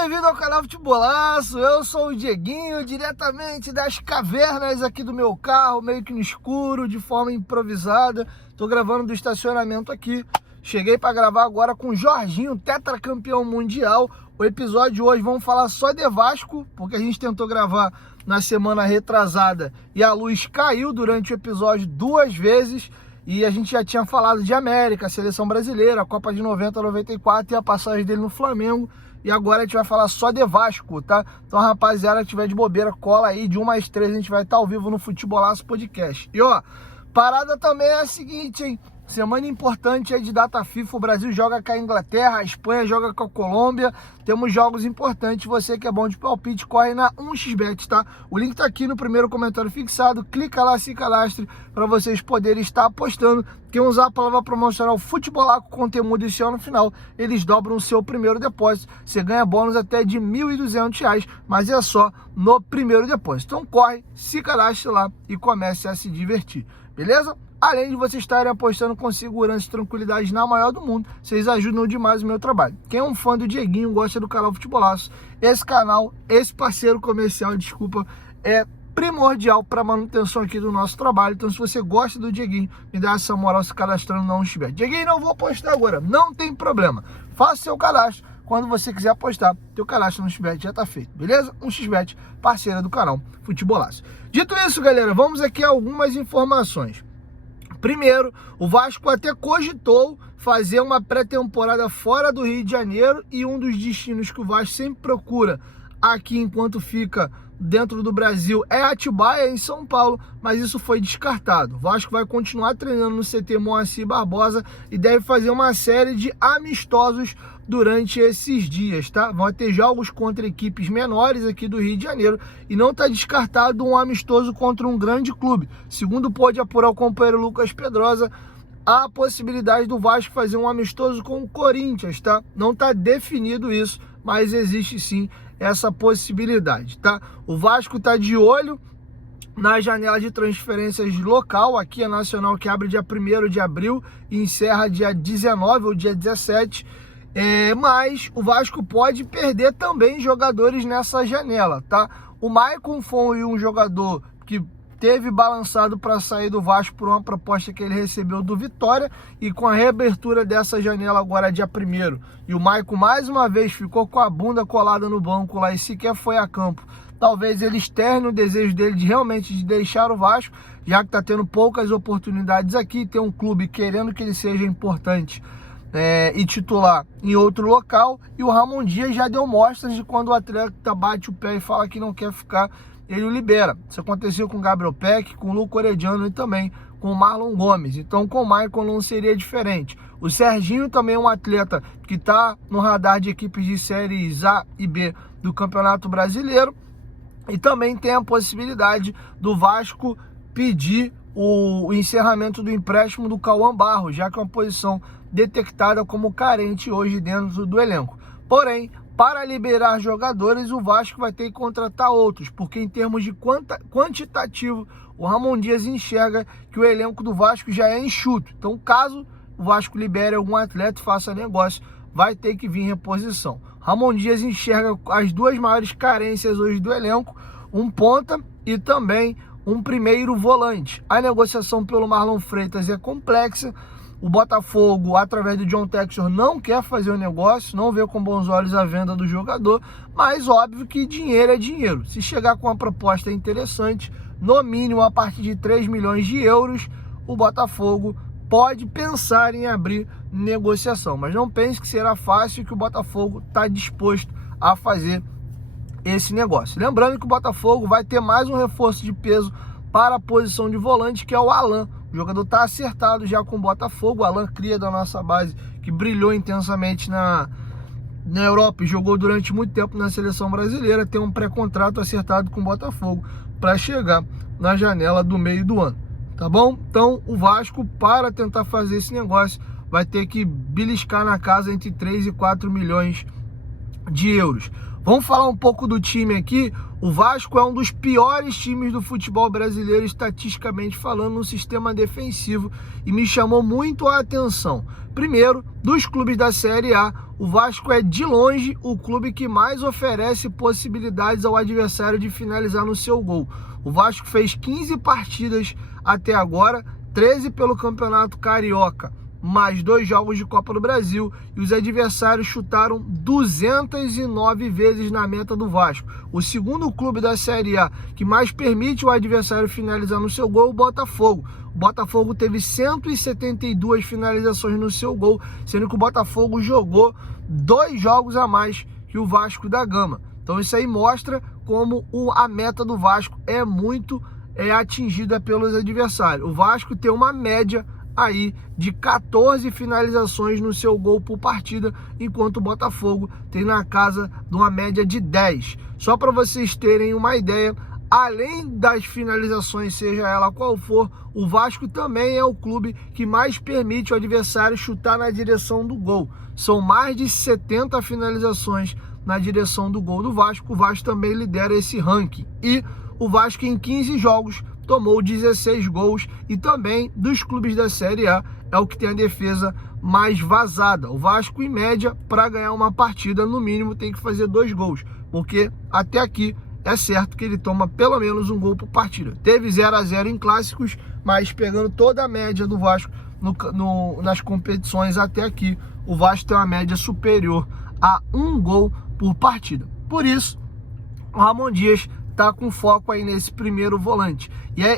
bem-vindo ao canal Futebolaço. Eu sou o Dieguinho, diretamente das cavernas aqui do meu carro, meio que no escuro, de forma improvisada. Tô gravando do estacionamento aqui. Cheguei para gravar agora com o Jorginho, tetracampeão mundial. O episódio de hoje vamos falar só de Vasco, porque a gente tentou gravar na semana retrasada e a luz caiu durante o episódio 2 vezes. E a gente já tinha falado de América, a seleção brasileira, a Copa de 90, 94 e a passagem dele no Flamengo. E agora a gente vai falar só de Vasco, tá? Então, rapaziada, que tiver de bobeira, cola aí, de 1 às 3 a gente vai estar ao vivo no Futebolaço Podcast. E ó, parada também é a seguinte, hein? Semana importante aí de data FIFA, o Brasil joga com a Inglaterra, a Espanha joga com a Colômbia, temos jogos importantes, você que é bom de palpite, corre na 1xBet, tá? O link tá aqui no primeiro comentário fixado, clica lá, se cadastre para vocês poderem estar apostando. Quem usar a palavra promocional Futebolaco com Temudo esse ano no final, eles dobram o seu primeiro depósito, você ganha bônus até de R$ 1.200, mas é só no primeiro depósito. Então corre, se cadastre lá e comece a se divertir, beleza? Além de vocês estarem apostando com segurança e tranquilidade na maior do mundo, vocês ajudam demais o meu trabalho. Quem é um fã do Dieguinho, gosta do canal Futebolaço, esse canal, esse parceiro comercial, desculpa, é primordial para a manutenção aqui do nosso trabalho. Então, se você gosta do Dieguinho, me dá essa moral se cadastrando na 1xBet. Dieguinho, não vou apostar agora, não tem problema. Faça seu cadastro. Quando você quiser apostar, teu cadastro no 1xBet já tá feito, beleza? 1xBet, parceira do canal Futebolaço. Dito isso, galera, vamos aqui a algumas informações. Primeiro, o Vasco até cogitou fazer uma pré-temporada fora do Rio de Janeiro, e um dos destinos que o Vasco sempre procura aqui enquanto fica dentro do Brasil é Atibaia, em São Paulo, mas isso foi descartado. O Vasco vai continuar treinando no CT Moacir Barbosa e deve fazer uma série de amistosos durante esses dias, tá? Vão ter jogos contra equipes menores aqui do Rio de Janeiro e não está descartado um amistoso contra um grande clube. Segundo pôde apurar o companheiro Lucas Pedrosa, há a possibilidade do Vasco fazer um amistoso com o Corinthians, tá? Não está definido isso, mas existe sim essa possibilidade, tá? O Vasco está de olho na janela de transferências local, aqui a Nacional, que abre dia 1º de abril e encerra dia 19 ou dia 17, mas o Vasco pode perder também jogadores nessa janela, tá? O Maicon foi um jogador que teve balançado para sair do Vasco por uma proposta que ele recebeu do Vitória, e com a reabertura dessa janela agora dia 1º, e o Maicon mais uma vez ficou com a bunda colada no banco lá e sequer foi a campo, talvez ele externe o desejo dele de realmente de deixar o Vasco, já que está tendo poucas oportunidades aqui, tem um clube querendo que ele seja importante e titular em outro local, e o Ramon Dias já deu mostras de quando o atleta bate o pé e fala que não quer ficar, ele o libera. Isso aconteceu com o Gabriel Peck, com o Luco Orediano e também com o Marlon Gomes. Então com o Maicon não seria diferente. O Serginho também é um atleta que está no radar de equipes de séries A e B do Campeonato Brasileiro, e também tem a possibilidade do Vasco pedir o encerramento do empréstimo do Cauã Barros, já que é uma posição detectada como carente hoje dentro do elenco. Porém, para liberar jogadores, o Vasco vai ter que contratar outros, porque em termos de quantitativo, o Ramon Dias enxerga que o elenco do Vasco já é enxuto. Então, caso o Vasco libere algum atleta e faça negócio, vai ter que vir reposição. Ramon Dias enxerga as duas maiores carências hoje do elenco, um ponta e também um primeiro volante. A negociação pelo Marlon Freitas é complexa. O Botafogo, através do John Textor, não quer fazer o negócio, não vê com bons olhos a venda do jogador, mas óbvio que dinheiro é dinheiro. Se chegar com uma proposta interessante, no mínimo a partir de 3 milhões de euros, o Botafogo pode pensar em abrir negociação. Mas não pense que será fácil, que o Botafogo está disposto a fazer esse negócio. Lembrando que o Botafogo vai ter mais um reforço de peso para a posição de volante, que é o Alan. O jogador está acertado já com o Botafogo. O Alan, cria da nossa base, que brilhou intensamente na Europa e jogou durante muito tempo na seleção brasileira, tem um pré-contrato acertado com o Botafogo para chegar na janela do meio do ano, tá bom? Então o Vasco, para tentar fazer esse negócio, vai ter que beliscar na casa entre 3 e 4 milhões de euros. Vamos falar um pouco do time aqui. O Vasco é um dos piores times do futebol brasileiro, estatisticamente falando, no sistema defensivo, e me chamou muito a atenção. Primeiro, dos clubes da Série A, o Vasco é de longe o clube que mais oferece possibilidades ao adversário de finalizar no seu gol. O Vasco fez 15 partidas até agora, 13 pelo Campeonato Carioca, mais 2 jogos de Copa do Brasil, e os adversários chutaram 209 vezes na meta do Vasco. O segundo clube da Série A que mais permite o adversário finalizar no seu gol é o Botafogo. O Botafogo teve 172 finalizações no seu gol, sendo que o Botafogo jogou 2 jogos a mais que o Vasco da Gama. Então isso aí mostra como a meta do Vasco é muito atingida pelos adversários. O Vasco tem uma média aí de 14 finalizações no seu gol por partida, enquanto o Botafogo tem na casa de uma média de 10. Só para vocês terem uma ideia, além das finalizações, seja ela qual for, o Vasco também é o clube que mais permite o adversário chutar na direção do gol. São mais de 70 finalizações na direção do gol do Vasco. O Vasco também lidera esse ranking. E o Vasco, em 15 jogos, tomou 16 gols, e também dos clubes da Série A é o que tem a defesa mais vazada. O Vasco, em média, para ganhar uma partida, no mínimo tem que fazer 2 gols, porque até aqui é certo que ele toma pelo menos um gol por partida. Teve 0-0 em clássicos, mas pegando toda a média do Vasco nas competições até aqui, o Vasco tem uma média superior a 1 gol por partida. Por isso, o Ramon Dias está com foco aí nesse primeiro volante.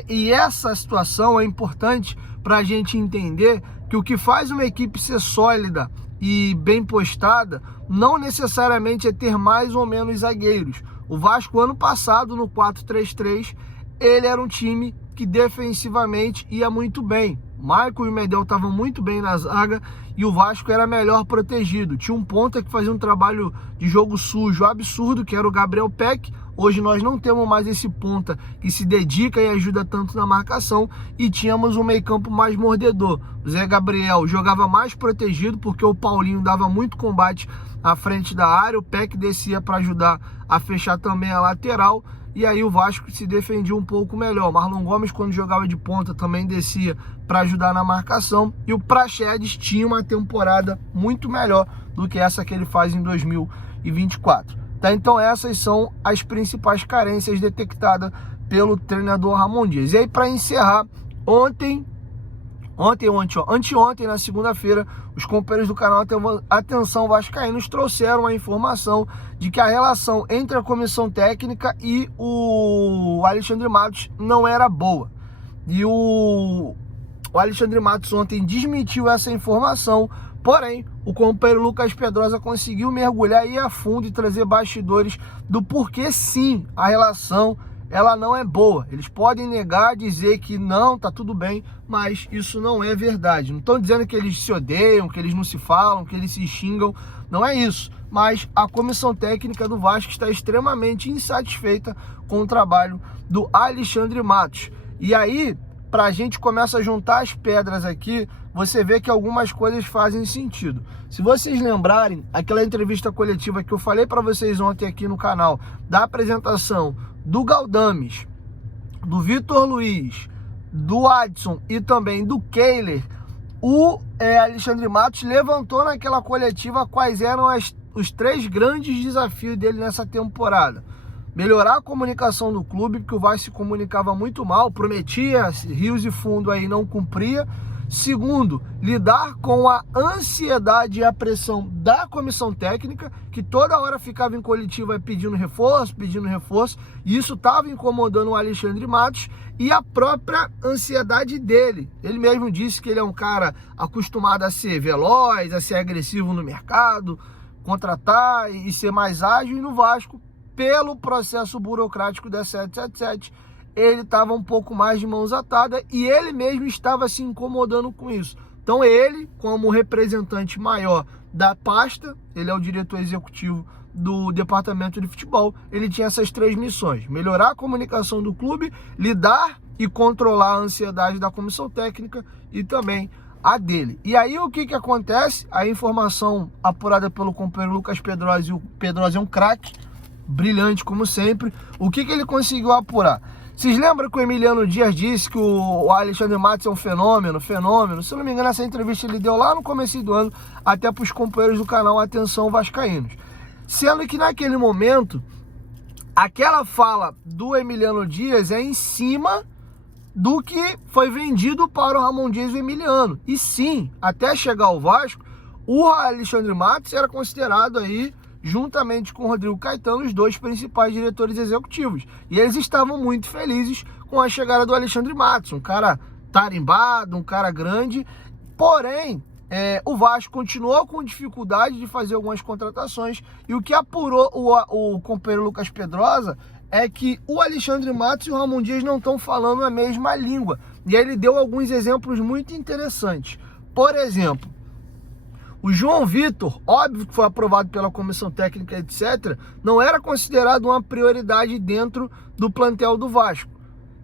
E essa situação é importante para a gente entender que o que faz uma equipe ser sólida e bem postada não necessariamente é ter mais ou menos zagueiros. O Vasco, ano passado, no 4-3-3, ele era um time que defensivamente ia muito bem. Maicon e o Medel estavam muito bem na zaga e o Vasco era melhor protegido. Tinha um ponta que fazia um trabalho de jogo sujo absurdo, que era o Gabriel Peck. Hoje nós não temos mais esse ponta que se dedica e ajuda tanto na marcação, e tínhamos um meio-campo mais mordedor. O Zé Gabriel jogava mais protegido porque o Paulinho dava muito combate à frente da área, o Peck descia para ajudar a fechar também a lateral, e aí o Vasco se defendia um pouco melhor. O Marlon Gomes, quando jogava de ponta, também descia para ajudar na marcação, e o Praxedes tinha uma temporada muito melhor do que essa que ele faz em 2024. Tá? Então essas são as principais carências detectadas pelo treinador Ramon Dias. E aí, para encerrar, anteontem, na segunda-feira, os companheiros do canal Atenção Vascaínos trouxeram a informação de que a relação entre a comissão técnica e o Alexandre Matos não era boa. E o Alexandre Matos ontem desmentiu essa informação, porém, o companheiro Lucas Pedrosa conseguiu mergulhar aí a fundo e trazer bastidores do porquê, sim, a relação ela não é boa. Eles podem negar, dizer que não, tá tudo bem, mas isso não é verdade. Não estão dizendo que eles se odeiam, que eles não se falam, que eles se xingam, não é isso. Mas a comissão técnica do Vasco está extremamente insatisfeita com o trabalho do Alexandre Matos. E aí, para a gente começa a juntar as pedras aqui, você vê que algumas coisas fazem sentido. Se vocês lembrarem, aquela entrevista coletiva que eu falei para vocês ontem aqui no canal, da apresentação do Galdames, do Vitor Luiz, do Adson e também do Kehler, o Alexandre Matos levantou naquela coletiva quais eram os 3 grandes desafios dele nessa temporada. Melhorar a comunicação do clube, porque o Vasco se comunicava muito mal, prometia rios e fundo aí, não cumpria. Segundo, lidar com a ansiedade e a pressão da comissão técnica, que toda hora ficava em coletiva pedindo reforço, e isso estava incomodando o Alexandre Matos, e a própria ansiedade dele. Ele mesmo disse que ele é um cara acostumado a ser veloz, a ser agressivo no mercado, contratar e ser mais ágil, e no Vasco, pelo processo burocrático da 777, ele estava um pouco mais de mãos atadas e ele mesmo estava se incomodando com isso. Então ele, como representante maior da pasta, ele é o diretor executivo do departamento de futebol, ele tinha essas 3 missões: melhorar a comunicação do clube, lidar e controlar a ansiedade da comissão técnica e também a dele. E aí o que acontece? A informação apurada pelo companheiro Lucas Pedrosa, e o Pedrosa é um craque, brilhante como sempre. O que ele conseguiu apurar? Vocês lembram que o Emiliano Dias disse que o Alexandre Matos é um fenômeno? Se eu não me engano, essa entrevista ele deu lá no começo do ano, até para os companheiros do canal Atenção Vascaínos. Sendo que naquele momento, aquela fala do Emiliano Dias é em cima do que foi vendido para o Ramon Dias e o Emiliano. E sim, até chegar ao Vasco, o Alexandre Matos era considerado aí, juntamente com o Rodrigo Caetano, os dois principais diretores executivos. E eles estavam muito felizes com a chegada do Alexandre Matos, um cara tarimbado, um cara grande. Porém, o Vasco continuou com dificuldade de fazer algumas contratações, e o que apurou o companheiro Lucas Pedrosa é que o Alexandre Matos e o Ramon Dias não estão falando a mesma língua. E aí ele deu alguns exemplos muito interessantes. Por exemplo, o João Vitor, óbvio que foi aprovado pela comissão técnica, etc., não era considerado uma prioridade dentro do plantel do Vasco,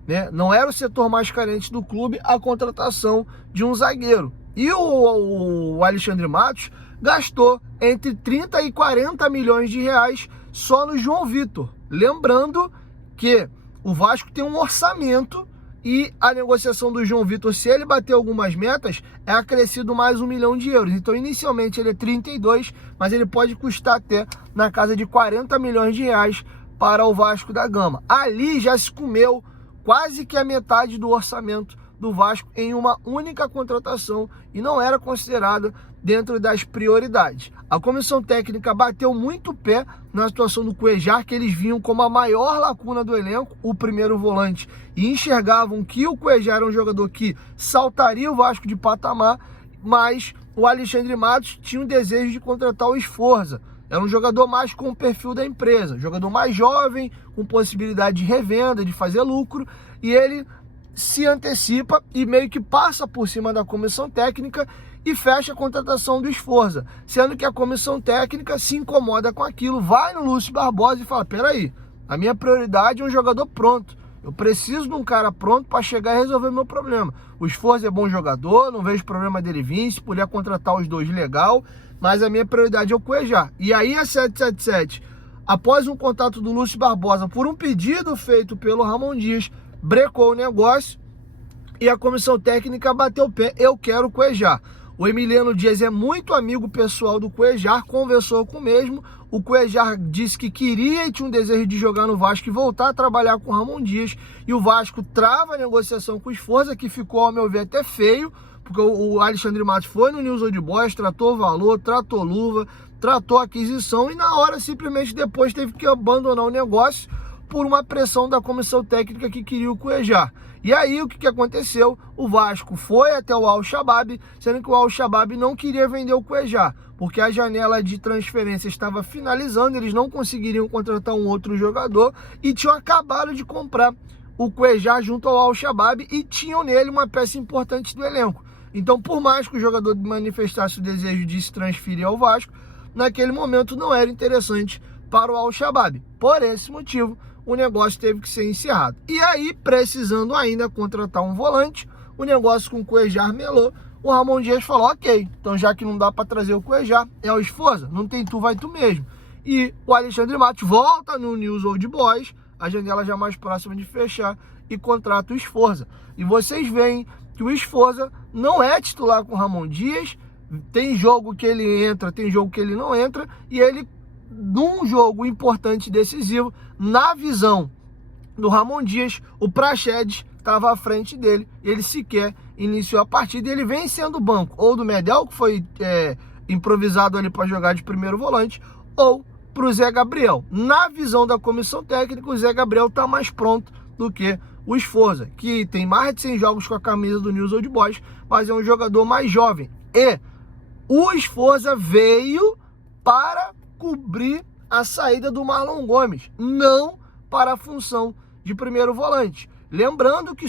né? Não era o setor mais carente do clube a contratação de um zagueiro. E o Alexandre Matos gastou entre 30 e 40 milhões de reais só no João Vitor. Lembrando que o Vasco tem um orçamento e a negociação do João Vitor, se ele bater algumas metas, é acrescido mais 1 milhão de euros. Então, inicialmente ele é 32, mas ele pode custar até na casa de 40 milhões de reais para o Vasco da Gama. Ali já se comeu quase que a metade do orçamento do Vasco em uma única contratação e não era considerada dentro das prioridades. A comissão técnica bateu muito o pé na situação do Cuéllar, que eles viam como a maior lacuna do elenco, o primeiro volante, e enxergavam que o Cuéllar era um jogador que saltaria o Vasco de patamar, mas o Alexandre Matos tinha um desejo de contratar o Sforza. Era um jogador mais com o perfil da empresa, jogador mais jovem, com possibilidade de revenda, de fazer lucro, e ele se antecipa e meio que passa por cima da comissão técnica e fecha a contratação do Sforza, sendo que a comissão técnica se incomoda com aquilo, vai no Lúcio Barbosa e fala: peraí, a minha prioridade é um jogador pronto, eu preciso de um cara pronto para chegar e resolver meu problema. O Sforza é bom jogador, não vejo problema dele vir, se puder contratar os dois, legal, mas a minha prioridade é o Cuéllar. E aí a 777, após um contato do Lúcio Barbosa por um pedido feito pelo Ramon Dias, brecou o negócio e a comissão técnica bateu o pé: eu quero o Cuéllar. O Emiliano Dias é muito amigo pessoal do Cuéllar, conversou com o mesmo. O Cuéllar disse que queria e tinha um desejo de jogar no Vasco e voltar a trabalhar com o Ramon Dias. E o Vasco trava a negociação com o Sforza, que ficou, ao meu ver, até feio, porque o Alexandre Matos foi no News Old Boys, tratou valor, tratou luva, tratou aquisição, e na hora, simplesmente depois, teve que abandonar o negócio por uma pressão da comissão técnica que queria o Cuéllar. E aí o que aconteceu? O Vasco foi até o Al-Shabaab, sendo que o Al-Shabaab não queria vender o Cuéllar, porque a janela de transferência estava finalizando, eles não conseguiriam contratar um outro jogador e tinham acabado de comprar o Cuéllar junto ao Al-Shabaab e tinham nele uma peça importante do elenco. Então, por mais que o jogador manifestasse o desejo de se transferir ao Vasco, naquele momento não era interessante para o Al-Shabaab. Por esse motivo, o negócio teve que ser encerrado. E aí, precisando ainda contratar um volante, o negócio com o Cuéllar melou. O Ramon Dias falou: ok, então já que não dá para trazer o Cuéllar, é o Sforza, não tem tu, vai tu mesmo. E o Alexandre Matos volta no News Old Boys, a janela já mais próxima de fechar, e contrata o Sforza. E vocês veem que o Sforza não é titular com o Ramon Dias, tem jogo que ele entra, tem jogo que ele não entra, e ele, num jogo importante, decisivo, na visão do Ramon Dias, o Praxedes estava à frente dele, ele sequer iniciou a partida, e ele vem sendo banco ou do Medel, que foi improvisado ali para jogar de primeiro volante, ou para o Zé Gabriel. Na visão da comissão técnica, o Zé Gabriel está mais pronto do que o Sforza, que tem mais de 100 jogos com a camisa do News Old Boys, mas é um jogador mais jovem. E o Sforza veio para cobrir a saída do Marlon Gomes, não para a função de primeiro volante. Lembrando que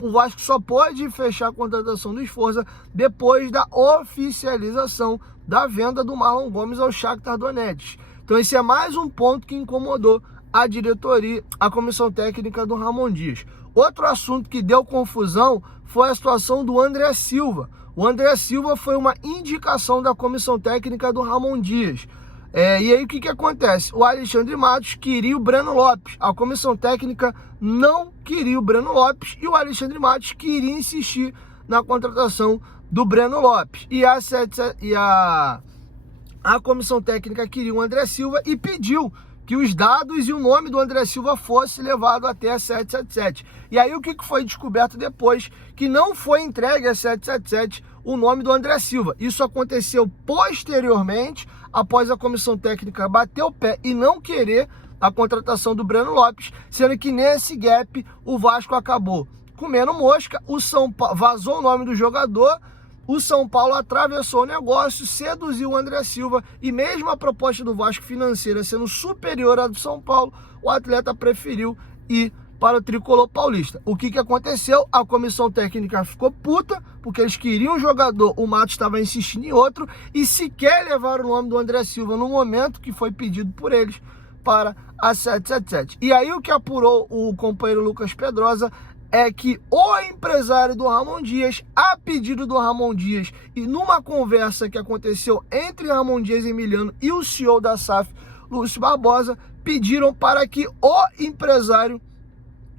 o Vasco só pode fechar a contratação do Sforza depois da oficialização da venda do Marlon Gomes ao Shakhtar Donetsk. Então esse é mais um ponto que incomodou a diretoria, a comissão técnica do Ramon Dias. Outro assunto que deu confusão foi a situação do André Silva. O André Silva foi uma indicação da comissão técnica do Ramon Dias. E aí o que acontece? O Alexandre Matos queria o Breno Lopes. A comissão técnica não queria o Breno Lopes e o Alexandre Matos queria insistir na contratação do Breno Lopes. E a comissão técnica queria o André Silva e pediu que os dados e o nome do André Silva fosse levado até a 777. E aí o que foi descoberto depois? Que não foi entregue a 777 o nome do André Silva. Isso aconteceu posteriormente, após a comissão técnica bater o pé e não querer a contratação do Breno Lopes, sendo que nesse gap o Vasco acabou comendo mosca, o São Paulo vazou o nome do jogador, o São Paulo atravessou o negócio, seduziu o André Silva e mesmo a proposta do Vasco financeira sendo superior à do São Paulo, o atleta preferiu ir para o tricolor paulista. O que aconteceu? A comissão técnica ficou puta, porque eles queriam um jogador, o Matos estava insistindo em outro, e sequer levaram o nome do André Silva no momento que foi pedido por eles para a 777. E aí o que apurou o companheiro Lucas Pedrosa é que o empresário do Ramon Dias, a pedido do Ramon Dias, e numa conversa que aconteceu entre Ramon Dias Emiliano e o CEO da SAF, Lúcio Barbosa, pediram para que o empresário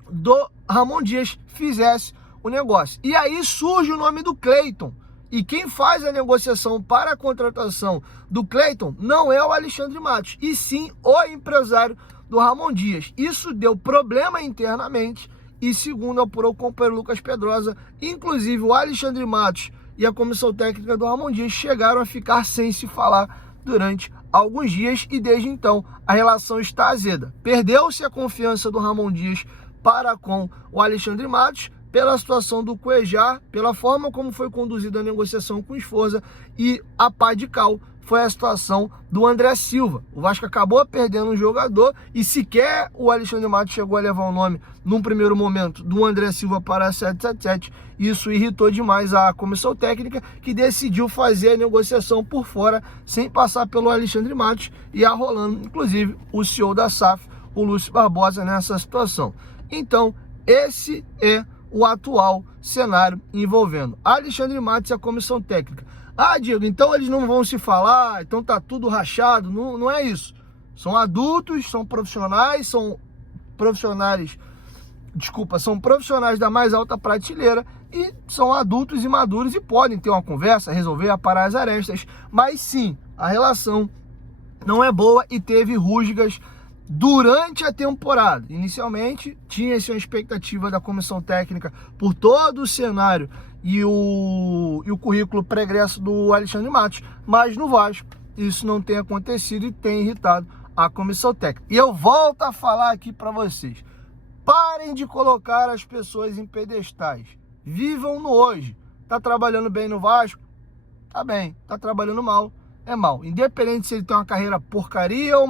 do Ramon Dias fizesse o negócio. E aí surge o nome do Cleiton. E quem faz a negociação para a contratação do Cleiton não é o Alexandre Matos, e sim o empresário do Ramon Dias. Isso deu problema internamente e, segundo apurou o companheiro Lucas Pedrosa, inclusive o Alexandre Matos e a comissão técnica do Ramon Dias chegaram a ficar sem se falar durante alguns dias e desde então a relação está azeda. Perdeu-se a confiança do Ramon Dias para com o Alexandre Matos pela situação do Cuejar, pela forma como foi conduzida a negociação com o Sforza, e a pá de cal foi a situação do André Silva. O Vasco acabou perdendo um jogador e sequer o Alexandre Matos chegou a levar o nome, num primeiro momento, do André Silva para a 777. Isso irritou demais a comissão técnica, que decidiu fazer a negociação por fora, sem passar pelo Alexandre Matos, e arrolando, inclusive, o CEO da SAF, o Lúcio Barbosa, nessa situação. Então, esse é o atual cenário envolvendo Alexandre Matos e a comissão técnica. Ah, Diego, então eles não vão se falar, então tá tudo rachado. Não é isso. São adultos, são profissionais da mais alta prateleira e são adultos e maduros e podem ter uma conversa, resolver, aparar as arestas. Mas sim, a relação não é boa e teve rusgas durante a temporada. Inicialmente, tinha-se uma expectativa da comissão técnica por todo o cenário e o currículo pregresso do Alexandre Matos, mas no Vasco isso não tem acontecido e tem irritado a comissão técnica. E eu volto a falar aqui para vocês: parem de colocar as pessoas em pedestais, vivam no hoje. Tá trabalhando bem no Vasco? Tá bem. Tá trabalhando mal? É mal, independente se ele tem uma carreira porcaria ou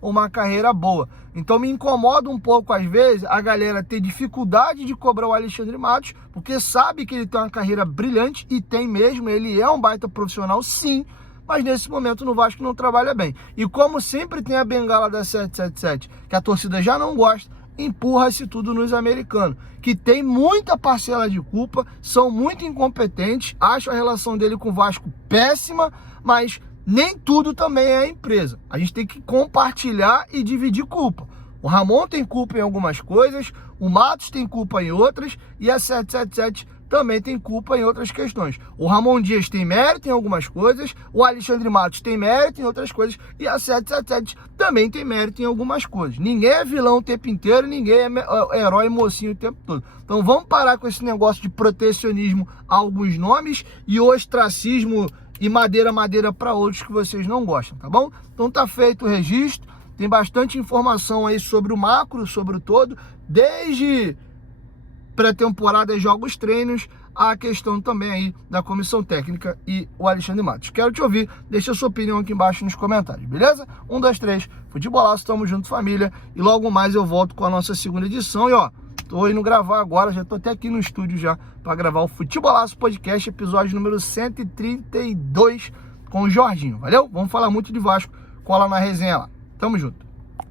uma carreira boa. Então me incomoda um pouco às vezes a galera ter dificuldade de cobrar o Alexandre Matos, porque sabe que ele tem uma carreira brilhante, e tem mesmo, ele é um baita profissional sim, mas nesse momento no Vasco não trabalha bem. E como sempre tem a bengala da 777, que a torcida já não gosta, empurra-se tudo nos americanos, que tem muita parcela de culpa, são muito incompetentes, acho a relação dele com o Vasco péssima, mas nem tudo também é a empresa. A gente tem que compartilhar e dividir culpa. O Ramon tem culpa em algumas coisas, o Matos tem culpa em outras, e a 777 também tem culpa em outras questões. O Ramon Dias tem mérito em algumas coisas, o Alexandre Matos tem mérito em outras coisas, e a 777 também tem mérito em algumas coisas. Ninguém é vilão o tempo inteiro, ninguém é herói mocinho o tempo todo. Então vamos parar com esse negócio de protecionismo a alguns nomes e ostracismo e madeira para outros que vocês não gostam, tá bom? Então tá feito o registro, tem bastante informação aí sobre o macro, sobre o todo, desde pré-temporada, jogos, treinos, a questão também aí da comissão técnica e o Alexandre Matos. Quero te ouvir, deixa a sua opinião aqui embaixo nos comentários, beleza? 1, 2, 3, Futebolaço, tamo junto, família, e logo mais eu volto com a nossa segunda edição, e ó, tô indo gravar agora, já tô até aqui no estúdio já, para gravar o Futebolaço Podcast, episódio número 132, com o Jorginho, valeu? Vamos falar muito de Vasco, cola na resenha lá, tamo junto.